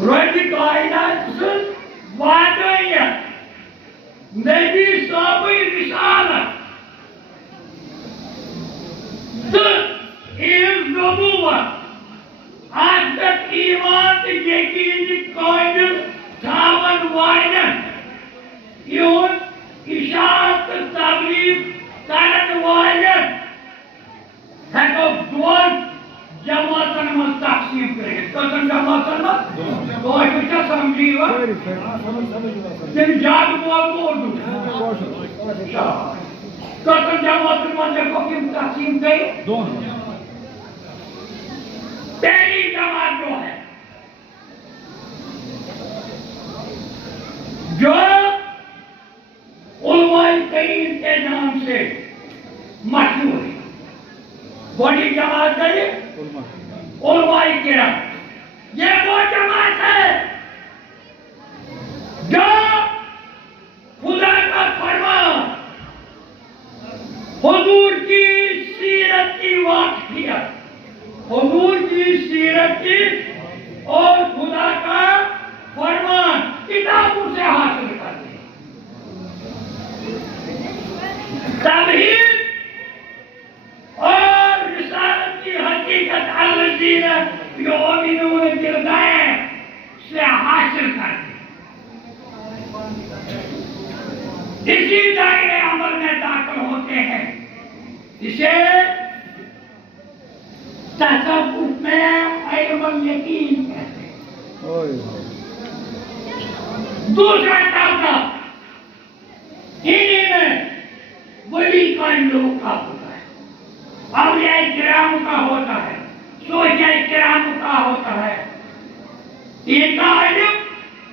روزی کائنات سن وادیت نبی صاحب رسالت تو علم نبوت آج تک ایمان یقین قائل تھاون والن یون اشاعت تبلیغ کرن والن ہیکو دون جماعتن من تقسیم کریں کتن جماعتن من کوئی کیا سمجھی ہوا تم جاد بول اردو کتن جماعتن من دیکھو کم تقسیم کریں پہلی جماعت جو ہے جو علماء کریم کے نام سے مشہور ہے بڑی جماعت ہے علماء کرام یہ وہ جماعت ہے جو خدا کا فرمان حضور کی سیرت کی واقفیت حضور کی سیرت کی اور خدا کا فرمان کتابوں سے حاصل کرتے ہیں تمہید اور رسالت کی حقیقت الذین یؤمنون بالغیب سے حاصل کرتے ہیں اسی دائرے عمل میں داخل ہوتے ہیں اسے تصوف میں علم الیقین کہتے ہیں دوسرا طبقہ انہی میں ولی قائم لوگ کا ہوتا ہے اولیاء کرام کا ہوتا ہے صوفیاء کرام کا ہوتا ہے ان کا علم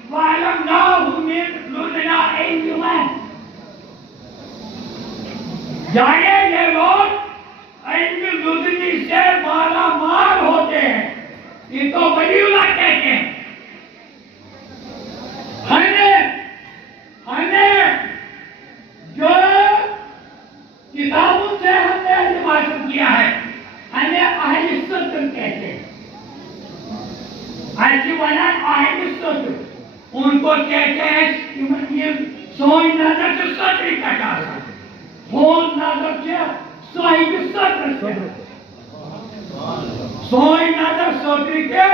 وَعَلَمْنَاهُ مِنْ لُدُنَا عِلْمًا جانے یہ لوگ علم لدنی سے مالا مال ہوتے ہیں یہ تو ولی اللہ کہتے ہیں ہمیں جو کتابوں سے ہم نے علم حاصل کیا ہے ہمیں اہل صدر کہتے ہیں ایسی بنا اہل صدر ان کو کہتے ہیں سوئی نظر سے صدر کا جاتا ہے فون نظر سے صاحب صدر سے سوئی نظر صدر کے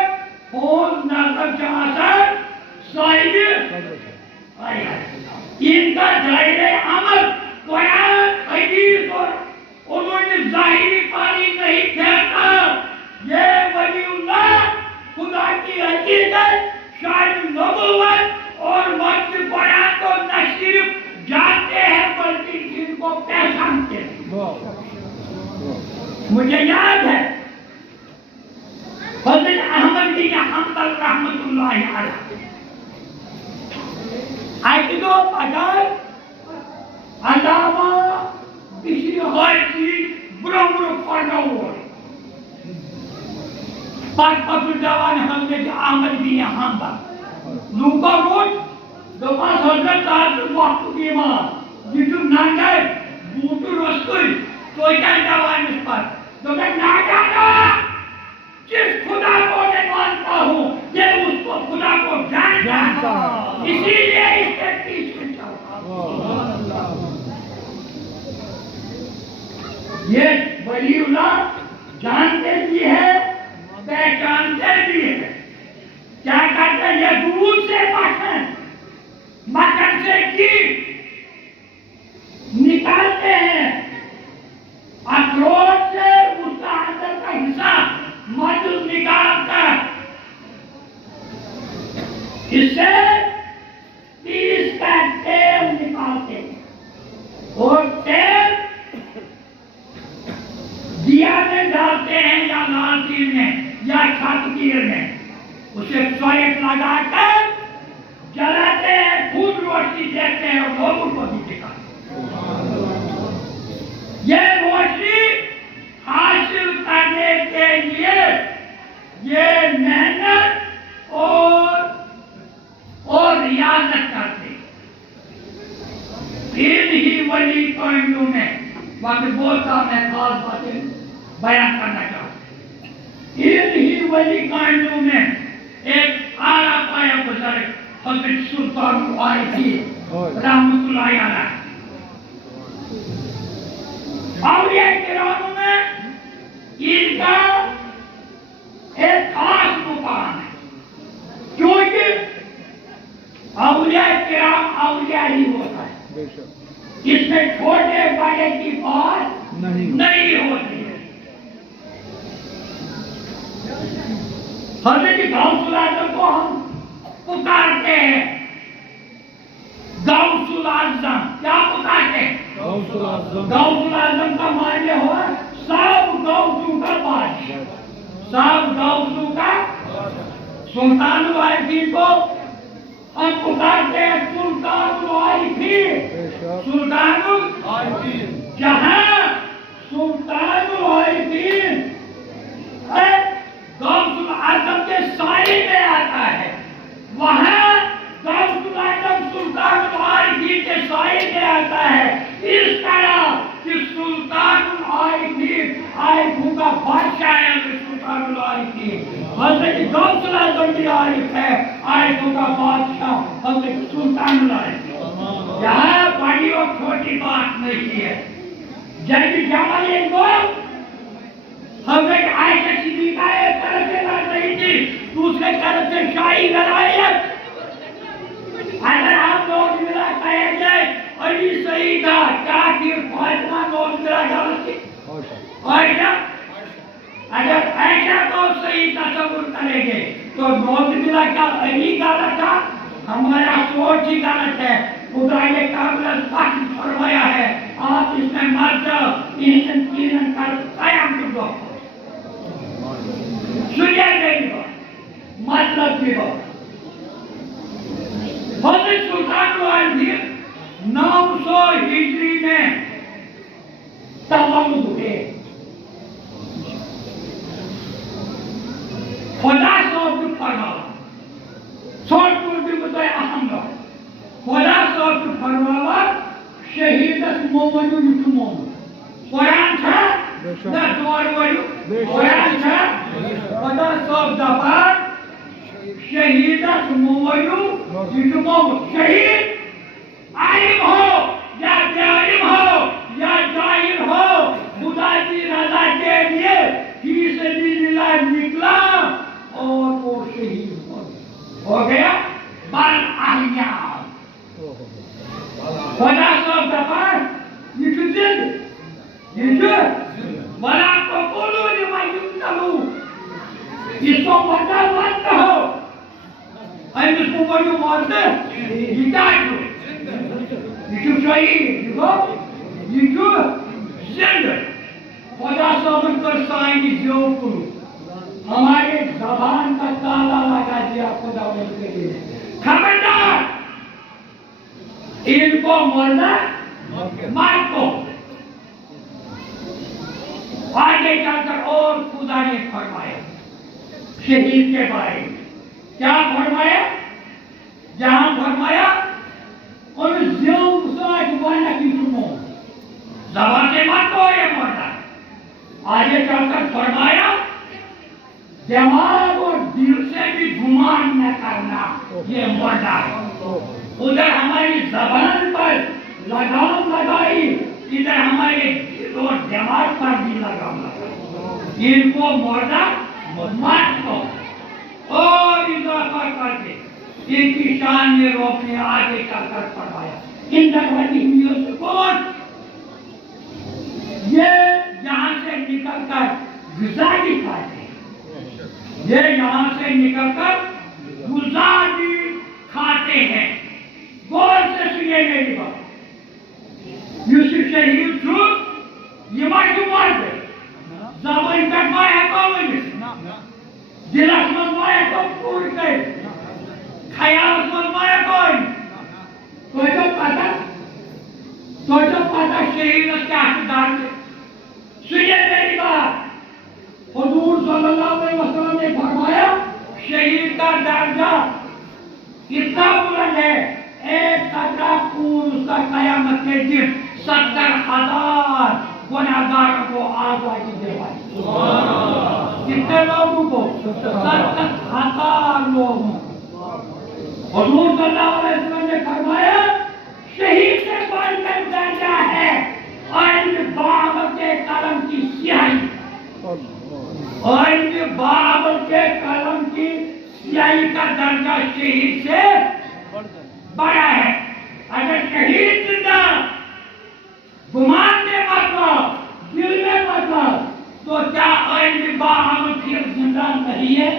فون نظر جاتا ہے صاحب ان کا دائرہ عمل قرآن حدیث اور علوم ظاہری پانی نہیں پھیرتا یہ ولی اللہ خدا کی حقیقت شاید نبوت اور مجد قرآن کو نہ صرف جانتے ہیں بلکہ جن کو پہچانتے ہیں مجھے یاد ہے حضرت احمد بن حنبل رحمت اللہ علیہ ایکدو پدر ادامہ بشری غیرتی برمر پڑھنور پت جوان حضرت احمد بن حنبل لوکا روچ دوپاس حضرت صاحب وقت ایمان جتو نانگای بوٹو رستوی توی کیا جوان اس پر تو میں نہ جانا جس خدا کو میں مانتا ہوں یہ اس کو خدا کو جانتا اسی لیے اس کے پیچھے چلتا یہ ولی اللہ جانتے بھی ہے پہچانتے بھی ہے کیا کرتے ہیں یہ دودھ سے مکھن سے گھی نکالتے ہیں اخروٹ سے اس کا اندر کا حصہ مدد نکال کر اس سے پیس کا تیل نکالتے ہیں اور تیل دیا میں ڈالتے ہیں یا لال تیل میں یا چھت تیل میں اسے سوئٹ لگا کر جلاتے ہیں خود روشنی دیتے ہیں اور لوگوں کو بھی دکھاتے ہیں یہ روشنی حاصل کرنے کے لیے یہ محنت اور ریاضت کرتے ہیں ہی ولی پوائنٹوں میں باقی بولتا میں خاص باتیں بیان کرنا چاہتا ہوں ہی ولی پوائنٹوں میں ایک اعلیٰ حضرت سلطان العارفین رحمۃ اللہ علیہ. اولیاء کرام میں ان کا ایک خاص مقام ہے کیونکہ اولیاء کرام اولیاء ہی ہوتا ہے. اس میں چھوٹے بڑے کی بات نہیں ہوتی ہے. حضرت غوث العظم کو ہم پکارتے ہیں غوث العظم. کیا پکارتے ہیں؟ غوث العظم کا معنی ہوا سب غوثوں کا بادشاہ، سب غوثوں کا. سلطان العارفین کو ہم پکارتے ہیں سلطان العارفین. سلطان العارفین جہاں سلطان العارفین غوث العظم کے سائے میں آتا ہے، وہاں غوث العظم سلطان العارفین کے سائے میں آتا ہے. اس طرح کہ سلطان العارفین عارفوں کا بادشاہ ہے سلطان العارفین. حضرت غوث العظم بھی عارف ہے، عارفوں کا بادشاہ حضرت سلطان العارفین. یہاں بڑی اور چھوٹی بات نہیں ہے. جنگ جمل ایک لوگ حضرت عائشہ صدیقہ ایک طرف سے لڑ رہی تھی، دوسرے طرف سے شاہی لڑائیت. اگر آپ لوگ ملا کہے گئے علی صحیح تھا، کیا پھر فاطمہ لوگ ملا غلط تھی؟ عائشہ اگر عائشہ کو صحیح تصور کریں گے تو لوگ ملا کیا علی غلط تھا؟ ہمارا سوچ ہی غلط ہے. خدا نے قابل وقت فرمایا ہے آپ اس میں مر جاؤ، تین کر قیام کر دو. سنیے میری بات، مطلب کی بات. حضرت سلطان العارفین 900 ہجری میں تولد ہوئے. خدا صاحب فرمایا چھوٹ بھی بتائے اہم لوگ. خدا صاحب فرمایا شہیدت مومنو یوٹو مومن. قرآن تھا نہ دوار ویو قرآن تھا. خدا صاحب دبار شہیدت مومنو یوٹو مومن. شہید عالم ہو یا عالم ہو یا جاہل ہو، خدا کی رضا کے لیے فی سبیل اللہ نکلا اور وہ شہید ہو گیا. بل احیاء خدا صاحب دبار یہ چھو زند یہ چھو ولا تقولوا لمن يقتل. اس کو پتہ مت ہو ہم اس کو بڑی مارتے یہ کیا چھو یہ چھو شہید یہ چھو زند. خدا صاحب کر سائنی زیو کرو ہمارے زبان کا تالا لگا دیا خدا ان کے لیے. خبردار ان کو مرنا مات کو. آگے جا کر اور خدا نے فرمایا شہید کے بارے میں. کیا فرمایا؟ جہاں فرمایا ان زیوم ساج وانا کی سنو زبان سے مت کو یہ مرنا. آگے چل کر فرمایا دماغ اور دل سے بھی گمان نہ کرنا یہ مرنا ہے. ادھر ہماری زبان پر لگام لگائی، ادھر ہمارے دل اور دماغ پر بھی لگام لگائی. ان کو مردہ مت کو. اور اضافہ کر کے ان کی شان میں روکنے آگے چل کر فرمایا یہ یہاں سے نکل کر غذا بھی کھاتے ہیں، یہ یہاں سے نکل کر غذا بھی کھاتے ہیں. غور سے سنیے میری بات. یوسف شہید چھو یہ مجھو مار دے زبان پر مائے کوئی دلس من مائے کو پور گئے خیالت من مائے کوئی تو جو پتہ شہیدت کے حقدار تھے. سنیے میری بات. حضور صلی اللہ علیہ وسلم نے فرمایا شہید کا درجہ اتنا بلند ہے ایک قطرہ خون اس کا قیامت کے دن 70,000 گناہگاروں کو آزادی دلوائی. کتنے لوگوں کو؟ 70,000 لوگوں. حضور صلی سیاہی کا درجہ شہید سے بڑا ہے. اگر شہید زندہ گمان میں مطلب دل میں مطلب تو کیا علم باہم پھر زندہ نہیں ہے؟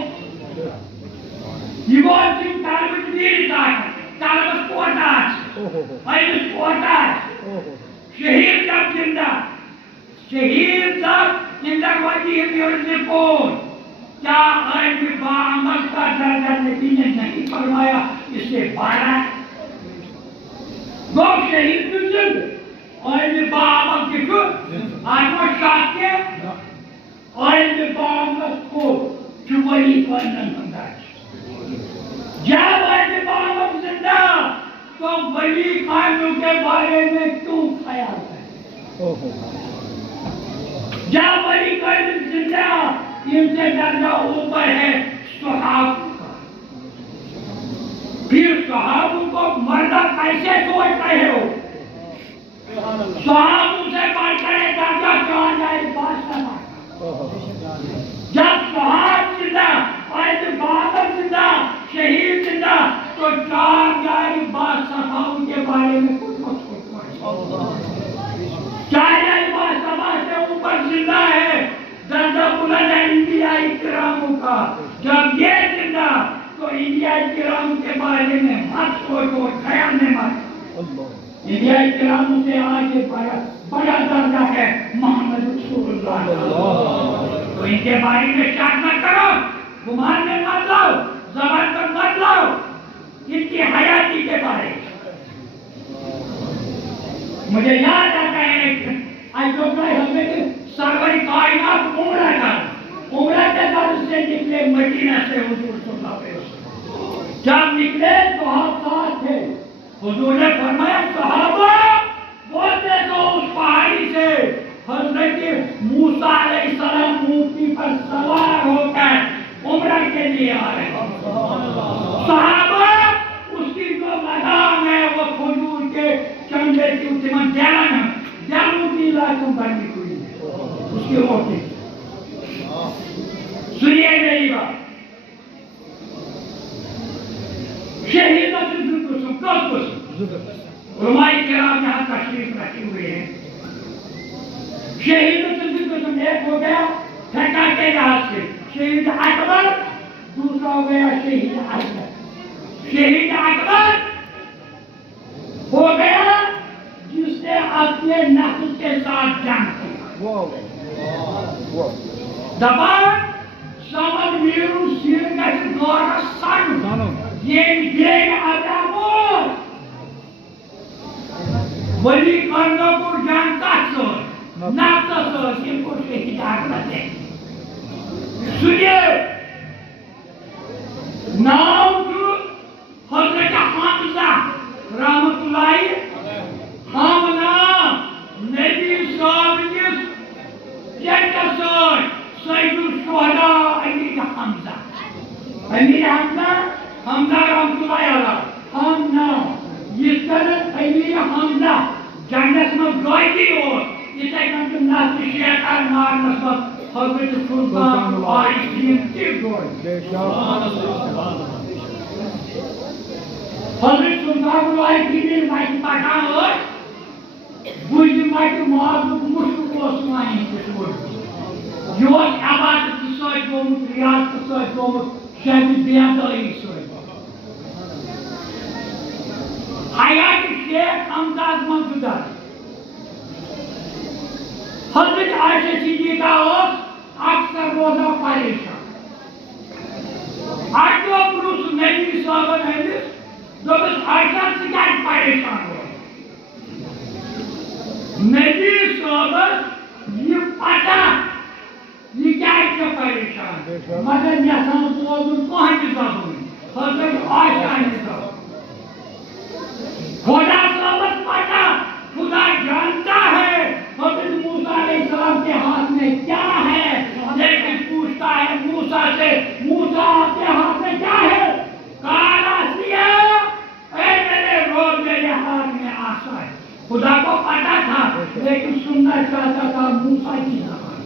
یہ بہت سی طالب دیر طالب کوٹا علم کوٹا شہید جب زندہ شہید جب زندہ وجہ میرے پور کیا علم باہم کا درجہ نبی نے نہیں فرمایا اس سے بڑا ہے. وہ شہید بزرگ علم باہم کی آنکھوں شاک کے علم باہم کو چوئی کرنا ہوتا ہے. جب علم باہم زندہ تو ولی قانون کے بارے میں کیوں خیال ہے؟ جب ولی قانون زندہ ان سے درجہ اوپر ہے صحاب کا. پھر صحاب کو مردہ کیسے سوچ رہے ہو؟ صحاب سے بڑھ کر درجہ کہاں جائے بات سنا. جب صحاب زندہ علم باہم زندہ شہید زندہ تو چار جاری بات صحاب کے بارے میں کچھ چاہے بات سبا سے اوپر زندہ ہے درجہ بلند ہے انبیاء کراموں کا. جب یہ زندہ تو انبیاء کرام کے بارے میں مت سوچو خیال میں مت. انبیاء کراموں سے آگے بڑا درجہ ہے محمد رسول اللہ. تو ان کے بارے میں شک مت کرو گمان میں مت لاؤ زبان پر مت لاؤ ان کی حیاتی کے بارے. مجھے یاد آتا ہے سرور کائنات عمرہ کے درد سے نکلے مدینہ سے حضور صلی اللہ علیہ وسلم. جب نکلے تو ساتھ تھے. حضور نے فرمایا صحابہ بولتے تو اس پہاڑی سے حضرت موسیٰ علیہ السلام اونٹی پر سوار ہو کر عمرہ کے لیے آ رہے ہیں. صحابہ اس کی جو لگام ہے وہ کھجور کے چندے کی اتمن دیلن ہے جانو کی علاقوں بنی ہوئی ہے اس کی روٹی. سنیے میری بات شہیدوں سے قسم کس قسم علماء کرام یہاں تشریف رکھے ہوئے ہیں. شہیدوں سے قسم ایک ہو گیا ٹھیکا کے لحاظ سے شہید اکبر دوسرا ہو گیا شہید اکبر. شہید اکبر ہو گیا جس نے اپنے نفس کے ساتھ جنگ کیا. دبا سمجھ میرو سیر گھر دورا سن یہ عذابور ولی کرنا کو جانتا سو نفس سو ان کو شہید اکبر دے. سنیے نام جو حضرت حمزہ رحمت اللہ ہم نام نبی صاحب جس جنگ سوئی سید الشہداء امیر حمزہ حمزہ رحمت اللہ علیہ ہم نام یہ طرح امیر حمزہ جنگس میں گوئی اور اسے کم ناس شیطان مار نسبت حضرت سلطان عارفین کی گوئی. حضرت سلطان عارفین مائن پاکان اور بوجھ مائن معاذ مشکل عثمانی کشور جو عبادت سوئی گومت ریاض سوئی گومت شہد بیادائی سوئی حیات شیخ حمزہ من جدا. حضرت عائشہ صدیقہ اور اکثر روزہ پریشان آٹھو پروس نبی صاحب نے دوبس عائشہ سے کیا پریشان ہو نبی صاحب یہ پتا یہ کیا پریشان مگر یہ سامت کہاں کی ضروری حضرت عائشہ نے خدا صاحب پتا خدا جانتا ہے حضرت موسیٰ علیہ السلام کے ہاتھ میں کیا ہے لیکن پوچھتا ہے موسیٰ سے موسیٰ آپ کے ہاتھ میں کیا ہے؟ کالا سیاہ اے میرے روز میرے ہاتھ میں آسا ہے. خدا کو پتا تھا لیکن سننا چاہتا تھا موسیٰ کی